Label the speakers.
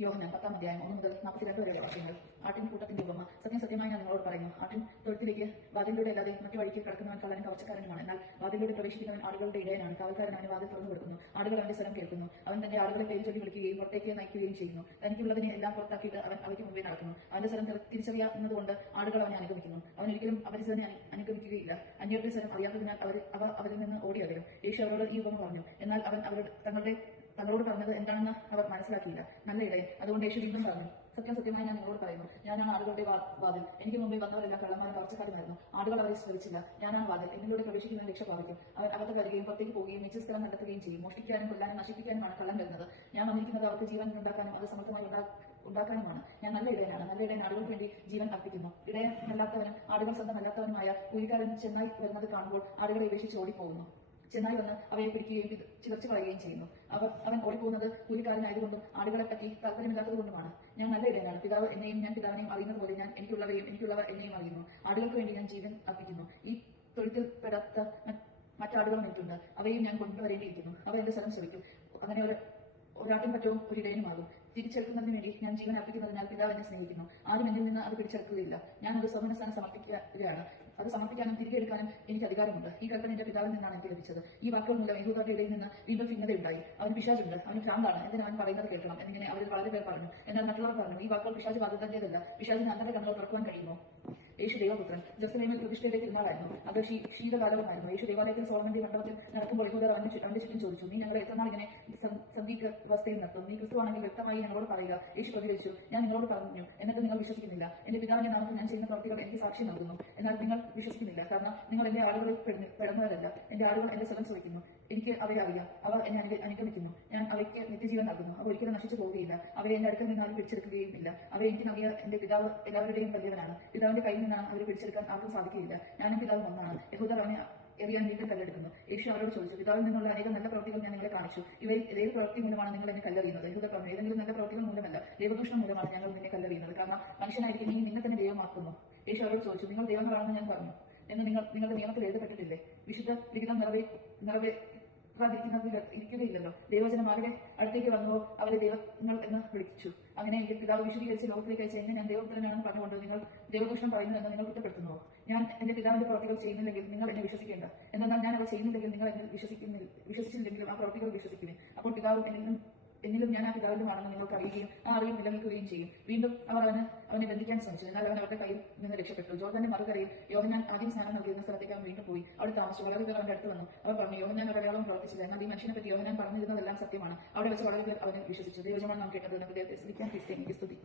Speaker 1: യോഹനാൻ പത്താം അധ്യായം ഒന്ന് മുതൽ നാൽപ്പത്തിരണ്ട് വരെയുള്ള വാക്യങ്ങൾ. ആട്ടിൻ കൂട്ടത്തിന്റെ ഉപമ. സത്യം സത്യമായി ഞാൻ നിങ്ങളോട് പറയുന്നു. ആട്ടിൻ തൊഴുത്തിലേക്ക് വാതിലൂടെ അല്ലാതെ മറ്റു വഴിക്ക് കടക്കുന്നവൻ കള്ളനും കവച്ചക്കാരനുമാണ് എന്നാൽ വാതിലൂടെ പ്രവേശിക്കുന്നവൻ ആടുകളുടെ ഇടയനാണ്. കാവൽക്കാരൻ അവന് വാതിൽ തുറന്നു കൊടുക്കുന്നു. ആടുകൾ അവന്റെ സ്വരം കേൾക്കുന്നു. അവൻ തന്റെ ആടുകളെ പേര് ചൊല്ലി വിളിക്കുകയും പുറത്തേക്ക് നയിക്കുകയും ചെയ്യുന്നു. തനിക്കുള്ളതിനെ എല്ലാം പുറത്താക്കിയിട്ട് അവൻ അവയ്ക്ക് മുമ്പേ നടക്കുന്നു. അവന്റെ സ്വരം തിരി- തിരിച്ചറിയാവുന്നതുകൊണ്ട് ആടുകൾ അവനെ അനുഗമിക്കുന്നു. അവൻ ഒരിക്കലും അപരിചിതനെ അനു- അനുഗമിക്കുകയില്ല. അന്യരുടെ സ്വരം അറിയാത്തതിനാൽ അവർ അവ അവരിൽ നിന്ന് ഓടി യേശു അവരോട് ഈ ഉപമ പറഞ്ഞു. എന്നാൽ അവൻ അവരുടെ തങ്ങളുടെ തങ്ങളോട് പറഞ്ഞത് എന്താണെന്ന് അവർ മനസ്സിലാക്കിയില്ല. നല്ല ഇടയൻ. അതുകൊണ്ട് യേശു വീണ്ടും പറഞ്ഞു. സത്യം സത്യമായി ഞാൻ നിങ്ങളോട് പറയുന്നു. ഞാനാണ് ആടുകളുടെ വാ- വാതിൽ. എനിക്ക് മുമ്പേ വന്നവരെല്ലാം കള്ളന്മാരും കവർച്ചക്കാരുമായിരുന്നു ആളുകൾ അവരെ സ്മരിച്ചില്ല. ഞാനാണ് വാതിൽ. എന്നിലൂടെ പ്രവേശിക്കുന്ന രക്ഷ പ്രാപിക്കും. അവർ അകത്ത് വരികയും പുറത്തേക്ക് പോവുകയും മിച്ച സ്ഥലം കണ്ടെത്തുകയും ചെയ്യും. മോഷ്ടിക്കാനും കൊല്ലാനും നശിപ്പിക്കാനുമാണ് കള്ളം വരുന്നത്. ഞാൻ വന്നിരിക്കുന്നത് അവർക്ക് ജീവൻ ഉണ്ടാക്കാനും അത് സമർത്ഥമായി ഉണ്ടാക്കാനുമാണ്. ഞാൻ നല്ല ഇടയനാണ്. നല്ല ഇടയൻ ആളുകൾക്ക് വേണ്ടി ജീവൻ അർപ്പിക്കുന്നു. ഇടയൻ അല്ലാത്തവനും ആടുകൾ സ്വന്തമല്ലാത്തവനുമായ കൂലിക്കാരൻ ചെന്നായി വരുന്നത് കാണുമ്പോൾ ആടുകളെ ഉപേക്ഷിച്ച് ഓടിപ്പോകുന്നു. ചെന്നായി വന്ന് അവയെ പിടിക്കുകയും ചിതച്ചു കളയുകയും ചെയ്യുന്നു. അവർ അവൻ ഓടിപ്പോകുന്നത് കൂലിക്കാരനായതുകൊണ്ടും ആടുകളെ പറ്റി താല്പര്യമില്ലാത്തതുകൊണ്ടുമാണ് ഞാൻ നല്ല ഇടയനാണ്. പിതാവ് എന്നെയും ഞാൻ പിതാവിനെയും അറിയുന്നത് പോലെ ഞാൻ എനിക്കുള്ളവരെയും എനിക്കുള്ളവർ എന്നെയും അറിയുന്നു. ആടുകൾക്ക് വേണ്ടി ഞാൻ ജീവൻ അർപ്പിക്കുന്നു. ഈ തൊഴുത്തിൽ പെടാത്ത മറ്റ് മറ്റാടുകളും എനിക്കുണ്ട്. അവയും ഞാൻ കൊണ്ടുവരേണ്ടിയിരിക്കുന്നു. അവ എന്റെ സ്ഥലം ശ്രമിക്കും അങ്ങനെ ഒരു ഒരാട്ടിൻ പറ്റവും ഒരു ഇടയനുമാകും. തിരിച്ചെടുക്കുന്നതിന് വേണ്ടി ഞാൻ ജീവൻ അർപ്പിക്കുന്നതിനാൽ പിതാവ് എന്നെ സ്നേഹിക്കുന്നു. ആരും എന്നിൽ നിന്ന് അത് പിടിച്ചെടുക്കുകയില്ല. ഞാൻ ഒരു സ്വർണസ്ഥാനം സമർപ്പിക്കുകയാണ്. അത് സമർപ്പിക്കാനും തിരികെ എനിക്ക് അധികാരമുണ്ട്. ഈ കൽപ്പന എന്റെ പിതാവിൽ നിന്നാണ് എനിക്ക് ലഭിച്ചത്. ഈ വാക്കുകൾ മൂലം യഹൂദരുടെ ഇടയിൽ നിന്ന് വീണ്ടും ഭിന്നതയുണ്ടായി അവന് പിശാചുണ്ട്. അവന് ഭ്രാന്താണ്. എന്തിനാ അവൻ പറയുന്നത് കേൾക്കണം. എന്നിങ്ങനെ അവരിൽ വളരെ പേർ പറഞ്ഞു. എന്നാൽ മറ്റുള്ളവർ പറഞ്ഞു ഈ വാക്കുകൾ പിശാച് ബാധിതന്റേതല്ല പിശാചിന് അന്തര കണ്ണുകൾ തുറക്കുവാൻ കഴിയുമോ? യേശു ദൈവപുത്രൻ ജെറുസലേമിൽ പ്രതിഷ്ഠയുടെ തിരുനാളായിരുന്നു. അത് ശീതകാലവുമായിരുന്നു. യേശു ദേവാലയത്തിൽ സോളമന്റെ മണ്ഡപത്തിൽ നടക്കുമ്പോൾ യഹൂദർ അവന്റെ അവന്റെ ചുറ്റും ചോദിച്ചു നീ ഞങ്ങളെ എത്രനാൾ ഇങ്ങനെ അവസ്ഥയിൽ നിർത്തും നീ ക്രിസ്തുവാണെങ്കിൽ വ്യക്തമായി ഞങ്ങളോട് പറയുക യേശു പ്രതികരിച്ചു. ഞാൻ നിങ്ങളോട് പറഞ്ഞു. എന്നിട്ട് നിങ്ങൾ വിശ്വസിക്കുന്നില്ല. എന്റെ പിതാവിന്റെ നാമത്തിൽ ഞാൻ ചെയ്യുന്ന പ്രവർത്തികൾ എനിക്ക് സാക്ഷി നൽകുന്നു. എന്നാൽ നിങ്ങൾ വിശ്വസിക്കുന്നില്ല. കാരണം നിങ്ങൾ എന്റെ ആളുകളിൽ പെടുന്ന- പെടുന്നവരല്ല. എന്റെ ആളുകൾ എന്റെ സ്വലം ചോദിക്കുന്നു. എനിക്ക് അവയെ അറിയാം. അവ എന്നെ അനുഗ- അനുഗമിക്കുന്നു. ഞാൻ അവയ്ക്ക് നിത്യജീവൻ നൽകുന്നു. അവ ഒരിക്കലും നശിച്ചു പോവുകയില്ല. അവയെ എന്റെ അടുക്കൽ നിന്നാലും പിടിച്ചെടുക്കുകയും ഇല്ല. അവയെ എനിക്ക് നൽകിയ എന്റെ പിതാവ് എല്ലാവരുടെയും വലിയവനാണ്. പിതാവിന്റെ കയ്യിൽ നിന്നാണ് അവരെ പിടിച്ചെടുക്കാൻ ആർക്കും സാധിക്കുകയില്ല. ഞാനും പിതാവും ഒന്നാണ്. യഹൂദർ അവനെ എറിയാൻ വീണ്ടും കല്ലെടുക്കുന്നു. യേശു അവരോട് ചോദിച്ചു പിതാവിൽ നിന്നുള്ള അനേകം നല്ല പ്രവർത്തികൾ ഞാൻ നിങ്ങളെ കാണിച്ചു. ഇവയിൽ ഏത് പ്രവർത്തി മൂലമാണ് നിങ്ങൾ എന്നെ കല്ലെറിയുന്നത്? യഹൂദർ പറഞ്ഞു ഏതെങ്കിലും നല്ല പ്രവർത്തികൾ മൂലമല്ല. ദൈവദൂഷണം മൂലമാണ് ഞങ്ങൾ നിന്നെ കല്ലെറിയുന്നത്. കാരണം മനുഷ്യനായിരിക്കും നിന്നെ തന്നെ ദൈവമാക്കുന്നു. യേശു അവരോട് ചോദിച്ചു നിങ്ങൾ ദൈവങ്ങളാണെന്ന് ഞാൻ പറഞ്ഞു. എന്ന് നിങ്ങൾ നിങ്ങളുടെ നിയമത്തിൽ എഴുതപ്പെട്ടിട്ടില്ലേ? വിശുദ്ധ ലിഖിതം നിറവേ നിറവേ ഇരിക്കുകയില്ലല്ലോ. ദൈവജനം അവരുടെ അടുത്തേക്ക് വന്നുവോ? അവരെ ദൈവങ്ങൾ എന്ന് വിളിച്ചു. അങ്ങനെ എങ്കിൽ പിതാവ് വിശദീകരിച്ച് ലോകത്തിലേക്ക് അയച്ച എന്നെ ഞാൻ ദൈവപുത്രനാണെന്ന് പറഞ്ഞുകൊണ്ട് നിങ്ങൾ ദൈവദൂഷണം പറയുന്നു എന്ന് നിങ്ങൾ കുറ്റപ്പെടുത്തുന്നു ഞാൻ എന്റെ പിതാവിന്റെ പ്രവർത്തികൾ ചെയ്യുന്നില്ലെങ്കിൽ നിങ്ങൾ എന്നെ വിശ്വസിക്കേണ്ട. എന്നാൽ ഞാൻ അവ ചെയ്യുന്നില്ലെങ്കിൽ നിങ്ങൾ എന്നെ വിശ്വസിക്കുന്നില്ല വിശ്വസിച്ചില്ലെങ്കിലും ആ പ്രവർത്തികൾ വിശ്വസിക്കുവിൻ. അപ്പോൾ പിതാവും എന്നിലും എന്നിലും ഞാൻ ആ പിതാവിനുമാണെന്ന് നിങ്ങൾക്ക് അറിയുകയും ആ അറിവ് നിലനിൽക്കുകയും ചെയ്യും. വീണ്ടും അവർ അവന് അവനെ ബന്ധിക്കാൻ ശ്രമിച്ചു. എന്നാൽ അവൻ അവരുടെ കയ്യിൽ നിന്ന് രക്ഷപ്പെട്ടു. ജോർദാന്റെ മറുകരയിൽ യോഹനാൻ ആദ്യം സ്നാനം നൽകിയിരുന്ന സ്ഥലത്തേക്ക് അവൻ വീണ്ടും പോയി. അവിടെ താമസിച്ചു. വളരെ പേർ അവന്റെ അടുത്ത് വന്നു. അവർ പറഞ്ഞു യോഹനാൻ ഒരു അടയാളം പ്രവർത്തിച്ചില്ല. എന്നാൽ ഈ മനുഷ്യനെ പറ്റി യോഹനാൻ പറഞ്ഞിരുന്നതെല്ലാം സത്യമാണ്. അവിടെ വെച്ച് വളരെ പേർ അവനെ വിശ്വസിച്ചു. ദൈവജമാണ് നാം കേട്ടത്. ഹൃദയത്തെ സ്തുതിക്കാൻ ക്രിസ്ത്യൻ സ്തുതി.